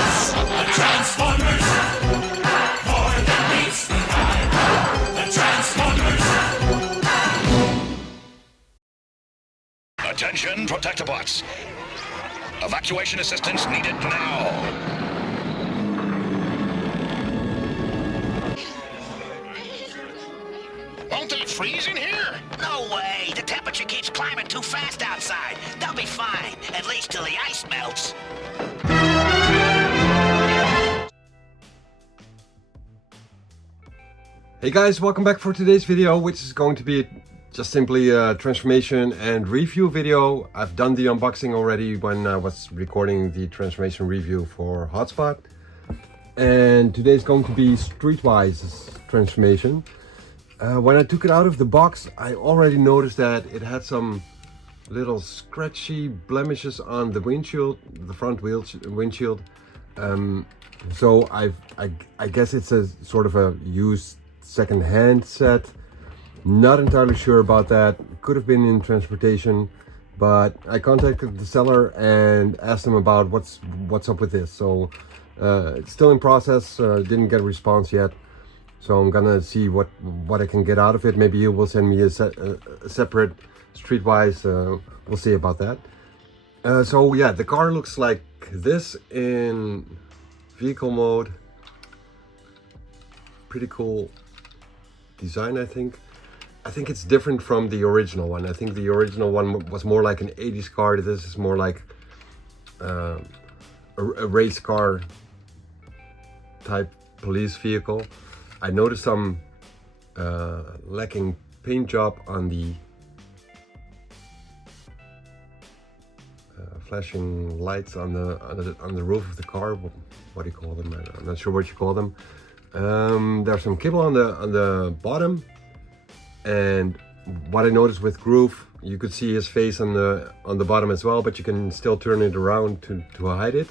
The Transformers, more than meets the eye. The Transformers. Attention, PROTECTOBOTS. Evacuation assistance needed now. Won't they freeze in here? No way! The temperature keeps climbing too fast outside. They'll be fine, at least till the ice melts. Hey guys, welcome back for today's video, which is going to be just simply a transformation and review video. I've done the unboxing already when I was recording the transformation review for Hotspot. And today's going to be Streetwise's transformation. When I took it out of the box, I already noticed that it had some little scratchy blemishes on the windshield, the front windshield. So I guess it's a sort of a used second-hand set. Not entirely sure about that. Could have been in transportation, but I contacted the seller and asked him about what's up with this. So it's still in process. Didn't get a response yet. So I'm gonna see what I can get out of it. Maybe he will send me a separate Streetwise. We'll see about that. So yeah, the car looks like this in vehicle mode. Pretty cool design, I think. I think it's different from the original one. I think the original one was more like an 80s car. This is more like a race car type police vehicle. I noticed some lacking paint job on the flashing lights on the roof of the car. What do you call them? I'm not sure what you call them. There's some kibble on the bottom, and what I noticed with Groove, you could see his face on the bottom as well, but you can still turn it around to hide it.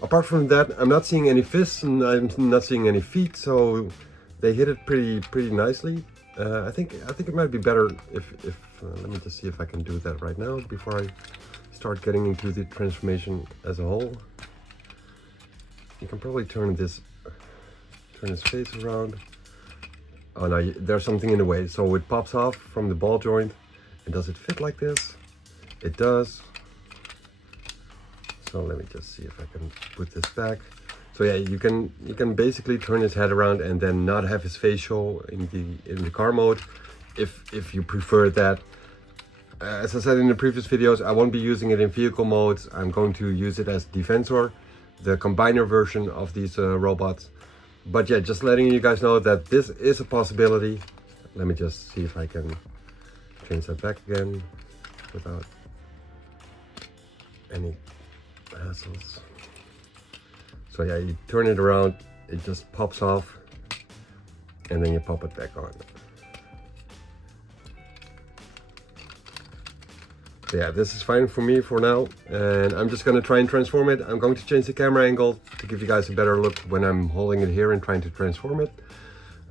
Apart from that, I'm not seeing any fists and I'm not seeing any feet, so they hit it pretty nicely. I think it might be better if let me just see if I can do that right now before I start getting into the transformation as a whole. You can probably turn his face around. Oh no, there's something in the way. So it pops off from the ball joint. And does it fit like this? It does. So let me just see if I can put this back. So yeah, you can basically turn his head around and then not have his face show in the car mode, if you prefer that. As I said in the previous videos, I won't be using it in vehicle modes. I'm going to use it as Defensor, the combiner version of these robots. But yeah, just letting you guys know that this is a possibility. Let me just see if I can change that back again without any hassles. So yeah, you turn it around, it just pops off, and then you pop it back on. So yeah, this is fine for me for now, and I'm just gonna try and transform it. I'm going to change the camera angle to give you guys a better look when I'm holding it here and trying to transform it.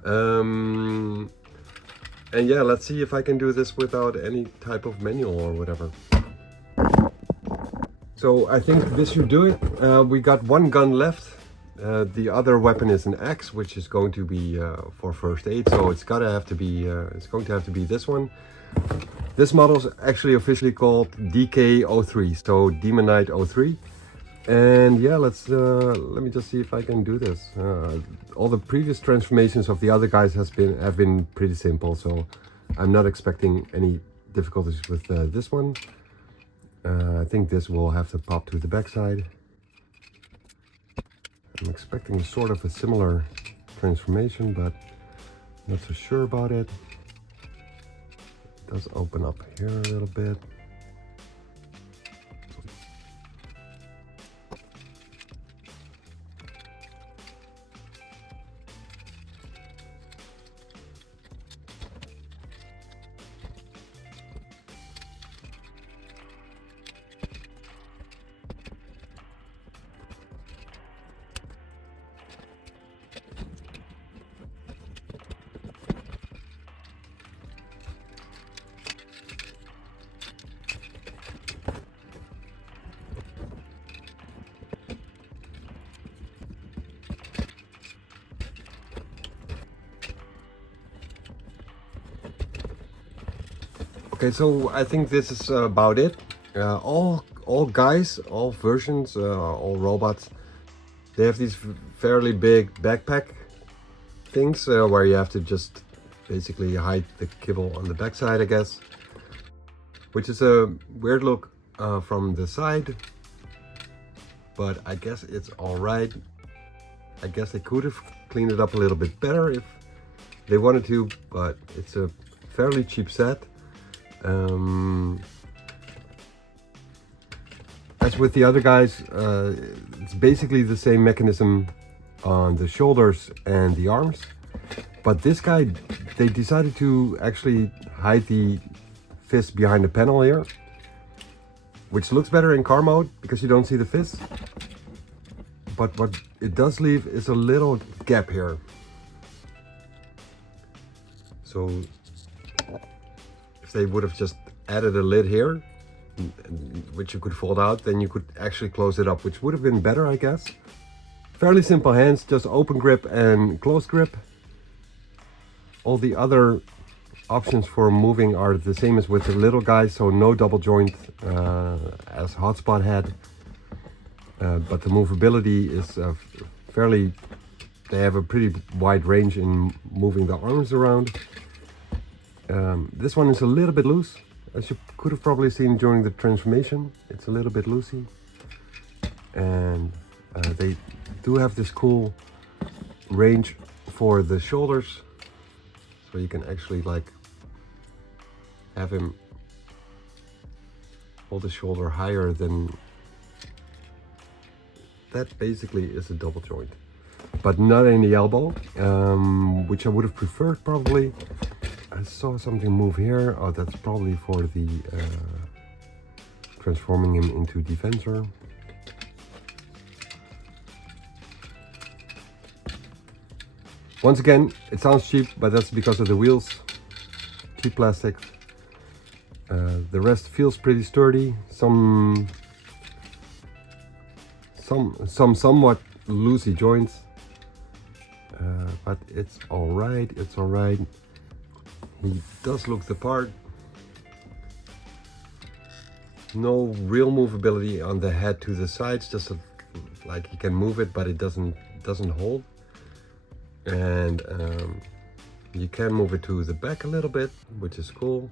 And yeah, let's see if I can do this without any type of manual or whatever. So I think this should do it. We got one gun left. The other weapon is an axe, which is going to be for first aid. So it's going to have to be this one. This model is actually officially called DK-03, so Demonite 03. And yeah, let me just see if I can do this. All the previous transformations of the other guys have been pretty simple, so I'm not expecting any difficulties with this one. I think this will have to pop to the backside. I'm expecting sort of a similar transformation, but not so sure about it. It does open up here a little bit. Okay, so I think this is about it. All guys, all versions, all robots, they have these fairly big backpack things where you have to just basically hide the kibble on the backside, I guess, which is a weird look from the side, but I guess it's all right. I guess they could have cleaned it up a little bit better if they wanted to, but it's a fairly cheap set. As with the other guys, it's basically the same mechanism on the shoulders and the arms, but this guy, they decided to actually hide the fist behind the panel here, which looks better in car mode because you don't see the fist, but what it does leave is a little gap here. So if they would have just added a lid here, which you could fold out, then you could actually close it up, which would have been better, I guess. Fairly simple hands, just open grip and close grip. All the other options for moving are the same as with the little guys, so no double joint as Hotspot had. But the movability is fairly, they have a pretty wide range in moving the arms around. This one is a little bit loose, as you could have probably seen during the transformation. It's a little bit loosey, and they do have this cool range for the shoulders, so you can actually like have him hold the shoulder higher than that. Basically is a double joint, but not in the elbow, which I would have preferred probably. I saw something move here. Oh, that's probably for the transforming him into Defensor. Once again, it sounds cheap, but that's because of the wheels. Cheap plastic. The rest feels pretty sturdy. Somewhat loosey joints, but it's all right. It's all right. He does look the part. No real movability on the head to the sides, just like you can move it, but it doesn't hold. And you can move it to the back a little bit, which is cool,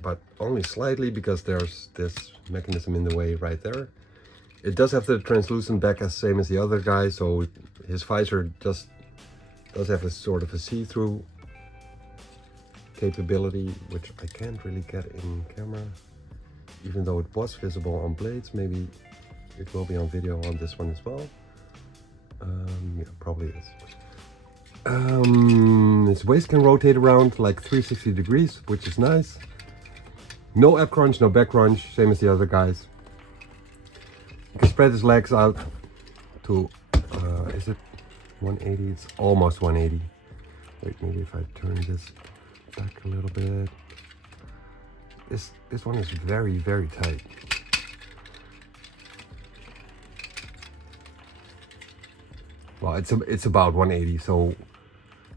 but only slightly because there's this mechanism in the way right there. It does have the translucent back as same as the other guy, so his visor just does have a sort of a see-through capability, which I can't really get in camera, even though it was visible on blades. Maybe it will be on video on this one as well. Yeah, probably is. His waist can rotate around like 360 degrees, which is nice. No ab crunch, no back crunch, same as the other guys. You can spread his legs out to, is it 180? It's almost 180. Wait, maybe if I turn this back a little bit. This one is very, very tight. Well, it's about 180, so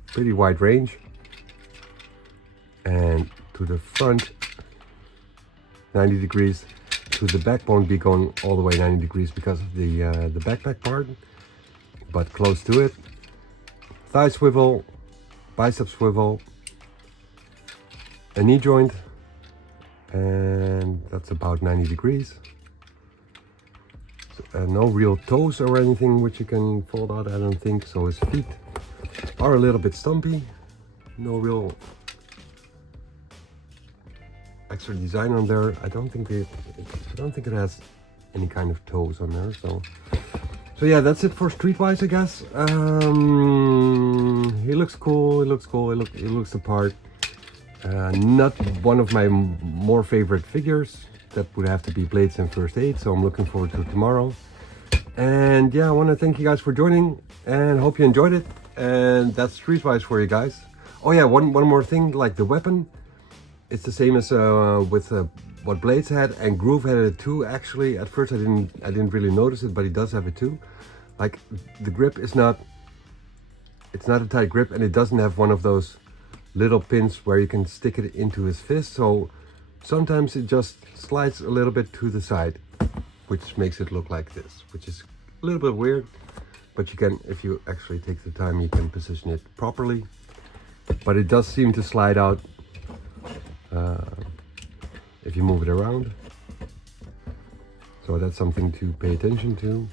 pretty wide range. And to the front, 90 degrees. To the back won't be going all the way 90 degrees because of the backpack part, but close to it. Thigh swivel, bicep swivel, a knee joint, and that's about 90 degrees. So, no real toes or anything which you can fold out, I don't think. So his feet are a little bit stumpy. No real extra design on there. I don't think it has any kind of toes on there. So yeah, that's it for Streetwise, I guess. He looks cool. He looks cool. He looks the part. Not one of my more favorite figures. That would have to be Blades and First Aid. So I'm looking forward to tomorrow. And yeah, I want to thank you guys for joining and hope you enjoyed it. And that's Streetwise for you guys. Oh yeah, one more thing, like the weapon. It's the same as with what Blades had, and Groove had it too. Actually, at first I didn't really notice it, but he does have it too. Like the grip is not, it's not a tight grip, and it doesn't have one of those little pins where you can stick it into his fist. So sometimes it just slides a little bit to the side, which makes it look like this, which is a little bit weird, but you can, if you actually take the time, you can position it properly. But it does seem to slide out if you move it around. So that's something to pay attention to.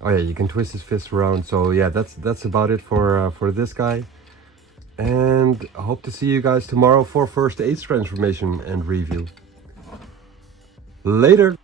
Oh yeah, you can twist his fist around. So yeah, that's about it for this guy. And I hope to see you guys tomorrow for first aid transformation and review. Later.